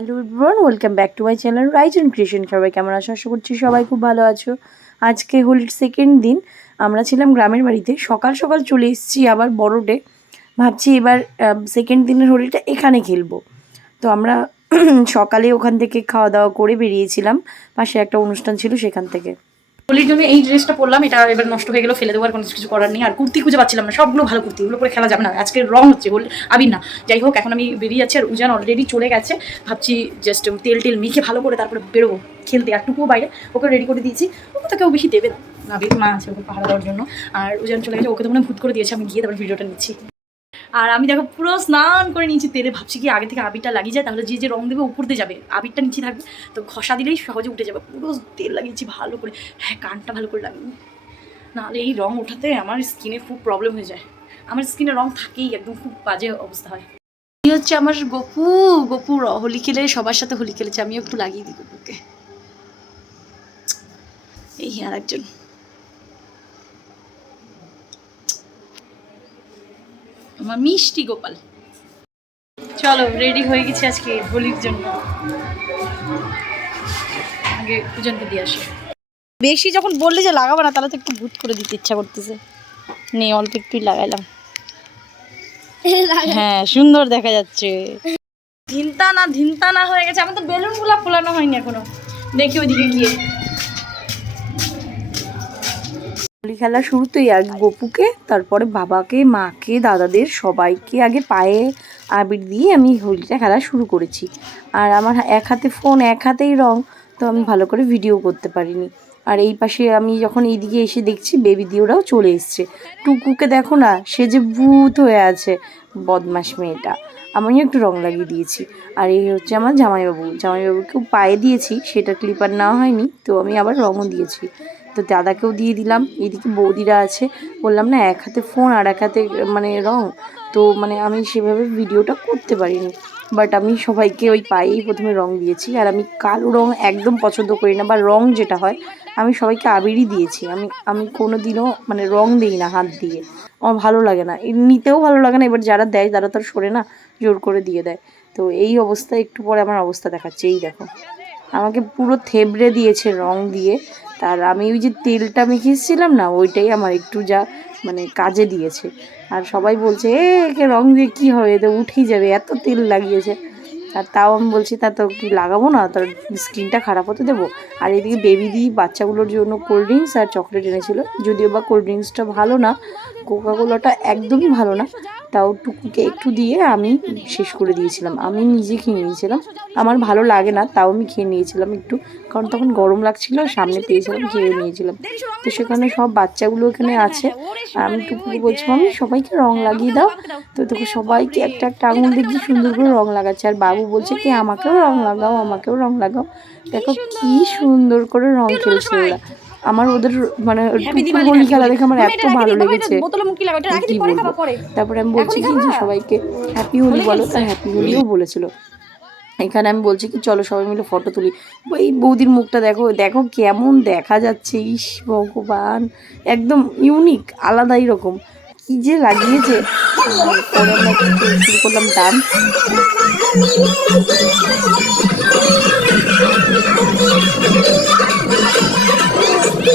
Hello ব্রন welcome back to my channel rise and creation সবাই কেমন আছো? আশা করছি সবাই খুব ভালো আছো। আজকে হোলির সেকেন্ড দিন। আমরা ছিলাম গ্রামের বাড়িতে। সকাল সকাল চলে এসেছি আবার বড়োটে ভাবছি এবার সেকেন্ড দিনের হোলিটা এখানে খেলব। তো আমরা সকালে ওখান থেকে খাওয়া দাওয়া করে বেরিয়েছিলাম। পাশে একটা অনুষ্ঠান ছিল সেখান থেকে। হোলির জন্য এই ড্রেসটা পরলাম, এটা এবার নষ্ট হয়ে গেল, ফেলে দেবো, আর কোনো কিছু করার নেই, আর কুর্তি খুঁজে পাচ্ছিলাম না, সবগুলো ভালো কুর্তি ওগুলো পরে খেলা যাবে না, আজকে রং হচ্ছে হোলি, আবির না। যাই হোক, এখন আমি বেরিয়ে যাচ্ছি, আর উজান অলরেডি চলে গেছে, ভাবছি জাস্ট তেল টেল মেখে ভালো করে তারপরে বেরোবো, খেলতে, আর টুকুও বাইরে, ওকে রেডি করে দিয়েছি, ওকে তো কেউ বেশি দেবে না আবির মা আছে ওকে পাহাড় দেওয়ার জন্য, আর উজান চলে গেছে, ওকে তো মনে ভূত করে দিয়েছে, আমি গিয়ে তারপর ভিডিওটা নিচ্ছি। আর আমি দেখো পুরো স্নান করে নিয়েছি তেলে। ভাবছি কি আগে থেকে আবিরটা লাগিয়ে যায়, তাহলে যে যে রং দেবে উপর দিয়ে যাবে, আবিরটা নিচে থাকবে। তো ঘষা দিলেই সহজে উঠে যাবে। পুরো তেল লাগিয়েছি ভালো করে। হ্যাঁ কানটা ভালো করে লাগিয়ে নাহলে এই রং ওঠাতে আমার স্কিনে খুব প্রবলেম হয়ে যায়। আমার স্কিনে রং থাকেই, একদম খুব বাজে অবস্থা হয়। এই হচ্ছে আমার গপু। গপু হোলি খেলে, সবার সাথে হোলি খেলেছে। আমিও একটু লাগিয়ে দিই গপুকে। এই আর একজন আমার মিষ্টি গোপাল। চলো রেডি হয়ে গেছি আজকে হোলির জন্য। আগে পূজনকে দিয়ে আসি। বেশি যখন বললে যে লাগাবো না তাহলে তো একটু ভূত করে দিতে ইচ্ছা করতেছে। নে অল্প একটুই লাগাইলাম। হ্যাঁ সুন্দর দেখা যাচ্ছে। ধিনতা না ধিনতা না হয়ে গেছে। আমার তো বেলুনগুলা ফোলানো হয়নি এখনও। দেখি ওইদিকে গিয়ে। খেলা শুরুতেই আগে গপুকে, তারপরে বাবাকে, মাকে, দাদাদের সবাইকে আগে পায়ে আবির দিয়ে আমি হোলিটা খেলা শুরু করেছি। আর আমার এক হাতে ফোন, এক হাতেই রং, তো আমি ভালো করে ভিডিও করতে পারিনি। আর এই পাশে আমি যখন এইদিকে এসে দেখছি, বেবি দিওরাও চলে এসছে। টুকুকে দেখো না, সে যে ভূত হয়ে আছে বদমাস মেয়েটা। আমিও একটু রং লাগিয়ে দিয়েছি। আর এই হচ্ছে আমার জামাইবাবু। জামাইবাবুকেও পায়ে দিয়েছি, সেটা ক্লিপার নেওয়া হয়নি, তো আমি আবার রঙও দিয়েছি। তো দাদাকেও দিয়ে দিলাম। এদিকে বৌদিরা আছে। বললাম, না, এক হাতে ফোন আর এক হাতে মানে রং। তো মানে আমি সেভাবে ভিডিওটা করতে পারিনি। বাট আমি সবাইকে ওই পায়েই প্রথমে রং দিয়েছি। আর আমি কালো রং একদম পছন্দ করি না, বা রং যেটা হয়, আমি সবাইকে আবিরই দিয়েছি। আমি আমি কোনো দিনও মানে রং দিই না হাত দিয়ে। আমার ভালো লাগে না। নিতেও ভালো লাগে না। এবার যারা দেয়, তারা তো আর সরে না, জোর করে দিয়ে দেয়। তো এই অবস্থা একটু পরে আমার অবস্থা দেখাচ্ছে। এই দেখো। আমাকে পুরো থেবড়ে দিয়েছে রং দিয়ে। তার আমি ওই যে তেলটা মেখেছিলাম না, ওইটাই আমার একটু যা মানে কাজে দিয়েছে। আর সবাই বলছে, এ, একে রং দিয়ে কী হবে? তো উঠেই যাবে, এত তেল লাগিয়েছে। আর তাও আমি বলছি, তা তো কি লাগাবো না? তার স্কিনটা খারাপ হতে দেবো? আর এদিকে বেবি দি বাচ্চাগুলোর জন্য কোল্ড ড্রিঙ্কস আর চকলেট এনেছিল। যদিও বা কোল্ড ড্রিঙ্কসটা ভালো না, কোকাকোলাটা একদমই ভালো না। তাও টুকুকে একটু দিয়ে আমি শেষ করে দিয়েছিলাম। আমি নিজে খেয়ে নিয়েছিলাম। আমার ভালো লাগে না, তাও আমি খেয়ে নিয়েছিলাম একটু। কারণ তখন গরম লাগছিল, সামনে পেয়েছিলাম, খেয়ে নিয়েছিলাম। তো সেখানে সব বাচ্চাগুলো এখানে আছে। আর আমি টুকুকে বলছিলাম আমি সবাইকে রং লাগিয়ে দাও। তো তোকে সবাইকে একটা একটা আঙুল দিয়ে সুন্দর করে রং লাগাচ্ছে। আর বাবু বলছে, কি আমাকেও রং লাগাও, আমাকেও রং লাগাও। দেখো, কি সুন্দর করে রং খেলছে ওরা। আমার ওদের মানে টুকুর হোলি খেলা দেখে আমার এত ভালো লেগেছে। কি বলব? তারপরে আমি বলছি কি যে সবাইকে হ্যাপি হোলি বলো তা হ্যাপি হোলিও বলেছিল। এখানে আমি বলছি কি চলো সবাই মিলে ফটো তুলি। এই বৌদির মুখটা দেখো দেখো কেমন দেখা যাচ্ছে ইস ভগবান। একদম ইউনিক আলাদাই রকম। কি যে লাগিয়েছে। পরে আমরা শুরু করলাম ডান্স আরে,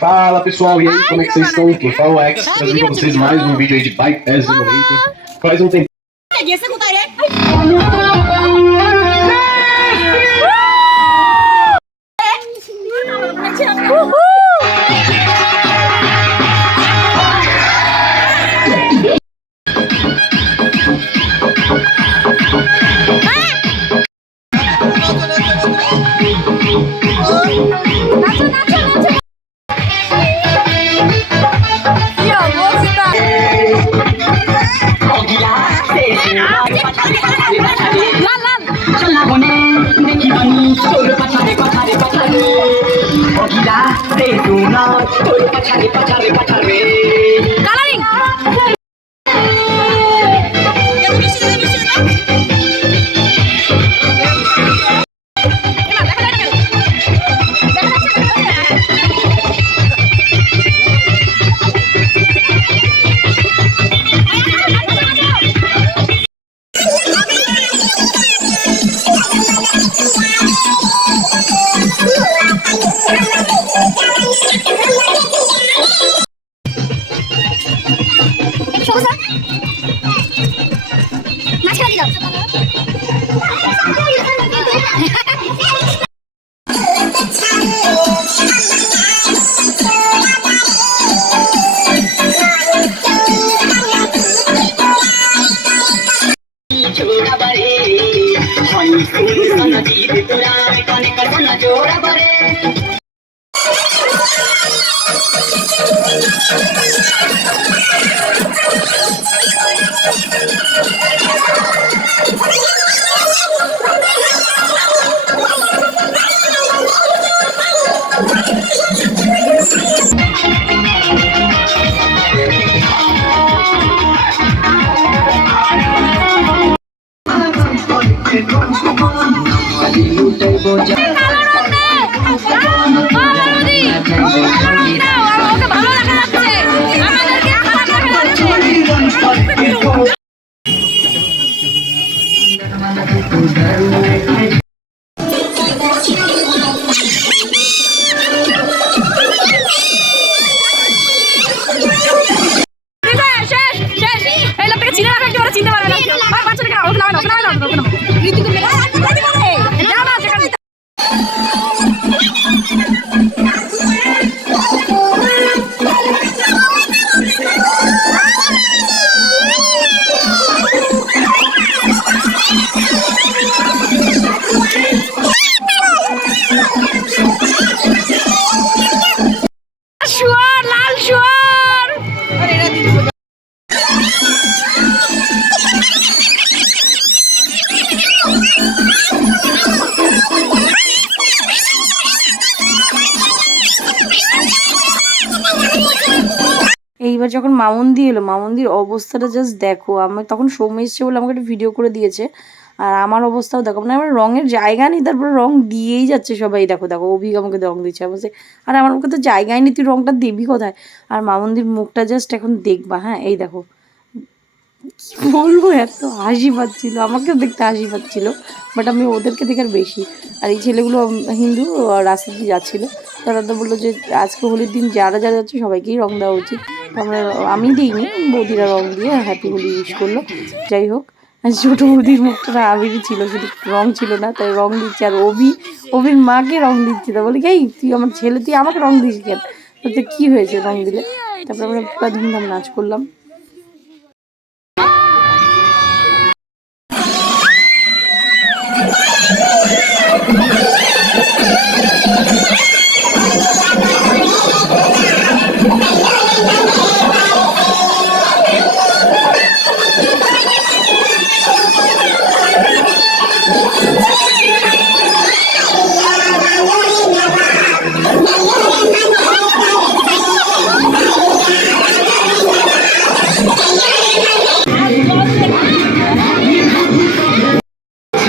Fala pessoal, e aí, como é que vocês estão? Aqui é o Alex, trazendo pra vocês mais um vídeo aí de Bike Pass Simulator. Faz um tempo গুণা ওই পাছারে পাছারে পাছারে এইবার যখন মামন্দি এলো মামন্দির অবস্থাটা জাস্ট দেখো। আমার তখন সৌম্য এসছে বলে আমাকে একটা ভিডিও করে দিয়েছে। আর আমার অবস্থাও দেখো। মানে আমার রঙের জায়গা নেই তারপরে রং দিয়েই যাচ্ছে সবাই। দেখো দেখো অভিক আমাকে রং দিচ্ছে। আমি বলছি, আর আমার মুখে তো জায়গায় নেই তুই রংটা দিবি কোথায়? আর মামন্দির মুখটা জাস্ট এখন দেখবা হ্যাঁ? এই দেখো। কি বলব, এত হাসি পাচ্ছিল আমাকেও দেখতে হাসি পাচ্ছিল বাট আমি ওদেরকে দেখে আর বেশি। আর এই ছেলেগুলো হিন্দু রাস্তা দিয়ে যাচ্ছিল, তারা তো বলল যে আজকে হোলির দিন যারা যারা যাচ্ছে সবাইকেই রং দেওয়া উচিত। আমরা, আমি দিইনি, বৌদিরা রং দিয়ে হ্যাপি হোলি ইউজ করল। যাই হোক ছোটো বৌদির মুখটা না আবিরই ছিল, শুধু রং ছিল না, তাই রং দিচ্ছে। আর অভি, অভির মাকে রং দিচ্ছে, তা বলি এই, তুই আমার ছেলে, তুই আমাকে রং দিস কেন? তো কী হয়েছে রং দিলে? তারপরে আমরা ধুমধাম নাচ করলাম।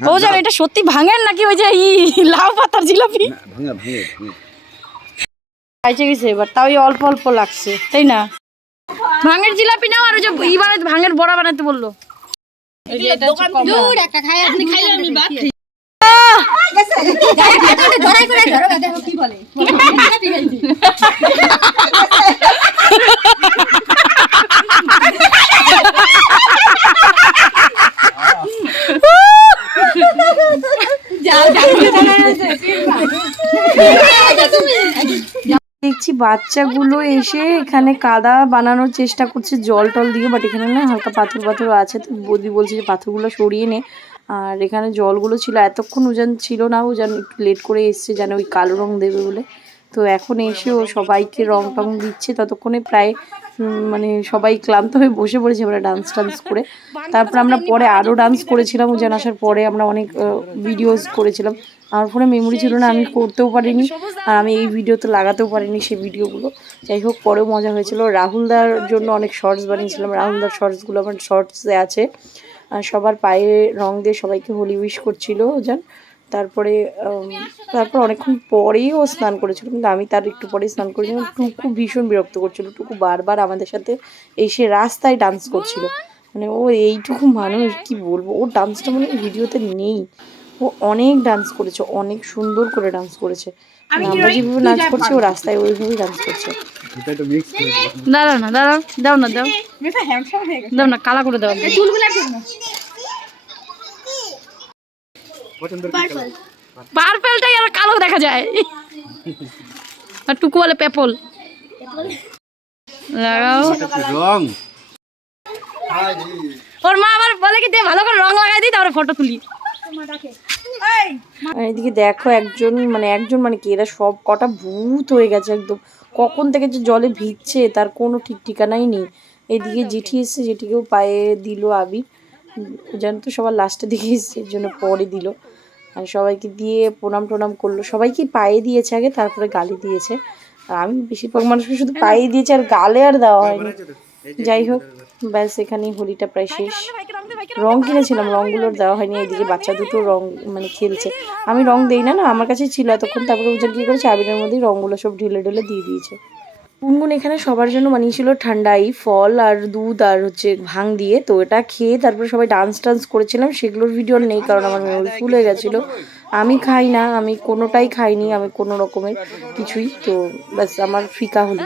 ও জান এটা সত্যি ভাঙেন নাকি ওই যে ই লাউ পাতার জিলাপি? ভাঙা ভাঙে খাইছে গেছে এবার তাও অল্প অল্প লাগছে তাই না? ভাঙের জিলাপি নাও আর ওই যে ই বানাতে ভাঙের বড়া বানাতে বলল। দূর একটা দেখছি বাচ্চাগুলো এসে এখানে কাদা বানানোর চেষ্টা করছে, জল টল দিয়ে বাট এখানে না হালকা পাথর পাথর আছে। তো বৌদি বলছে যে পাথরগুলো সরিয়ে নে। আর এখানে জলগুলো ছিল, এতক্ষণ উজান ছিল না, উজান একটু লেট করে এসছে, যেন ওই কালো রং দেবে বলে। তো এখন এসে ও সবাইকে রং টং দিচ্ছে, ততক্ষণে প্রায় মানে সবাই ক্লান্ত হয়ে বসে পড়েছি আমরা ডান্স টান্স করে। তারপর আমরা পরে আরও ডান্স করেছিলাম, উজান আসার পরে আমরা অনেক ভিডিওস করেছিলাম। আমার ফোনে মেমোরি ছিল না, আমি করতেও পারিনি, আর আমি এই ভিডিওতে লাগাতেও পারিনি সেই ভিডিওগুলো যাই হোক, পরেও মজা হয়েছিল। রাহুলদার জন্য অনেক শর্টস বানিয়েছিলাম। রাহুলদার শর্টসগুলো আমার শর্টসে আছে। আর সবার পায়ে রং দিয়ে সবাইকে হোলি উইশ করছিল জান তারপরে তারপর অনেকক্ষণ পরেই ও স্নান করেছিল কিন্তু আমি তার একটু পরেই স্নান করেছিলাম টুকু ভীষণ বিরক্ত করছিল টুকু বারবার আমাদের সাথে এসে রাস্তায় ডান্স করছিল। মানে ও এইটুকু মানুষ কি বলব? ওর ডান্সটা মানে ভিডিওতে নেই। ও অনেক ডান্স করেছে অনেক সুন্দর করে ডান্স করেছে। মানে আমরা যেভাবে নাচ করছি ও রাস্তায় ওইভাবেই ডান্স করছে। দাঁড়াও না দাঁড়াও দাও না দাও দাও না কালা করে দাও। পার্পেলটাই আর কালো দেখা যায়। আর টুকু বলে পেপল লাগাও। রং? ওর মা আবার বলে কি দে ভালো করে রং লাগাই দিই তারপরে ফটো তুলি। আর এদিকে দেখো একজন মানে একজন মানে কি এরা সব কটা ভূত হয়ে গেছে একদম। কখন থেকে যে জলে ভিজছে তার কোনো ঠিক ঠিকানাই নেই। এদিকে জেঠি এসছে জেঠিকেও পায়ে দিল আবির। জানো তো সবার লাস্টের দিকে এসছে এর জন্য পরে দিল। আর সবাইকে দিয়ে প্রণাম টনাম করল। সবাইকে পায়ে দিয়েছে আগে তারপরে গালি দিয়েছে। আর আমি বেশিরভাগ মানুষকে শুধু পায়ে দিয়েছে আর গালে আর দেওয়া হয়নি। যাই হোক ব্যাস এখানেই হোলিটা প্রায় শেষ। রং কিনেছিলাম রংগুলোর দেওয়া হয়নি এদিকে বাচ্চা দুটো রং মানে খেলছে। আমি রং দেই না না আমার কাছে ছিল এতক্ষণ তারপরে উজান কী করেছে আবিরের মধ্যেই রঙগুলো সব ঢেলে ঢেলে দিয়ে দিয়েছে। গুনগুন এখানে সবার জন্য বানিয়েছিল ঠান্ডাই ফল আর দুধ আর হচ্ছে ভাঙ দিয়ে। তো এটা খেয়ে তারপরে সবাই ডান্স টান্স করেছিলাম, সেগুলোর ভিডিও নেই কারণ আমার মেমোরি ফুল হয়ে গেছিল। আমি খাই না, আমি কোনোটাই খাইনি, আমি কোনো রকমের কিছুই, তো ব্যাস আমার ফিকা হলি।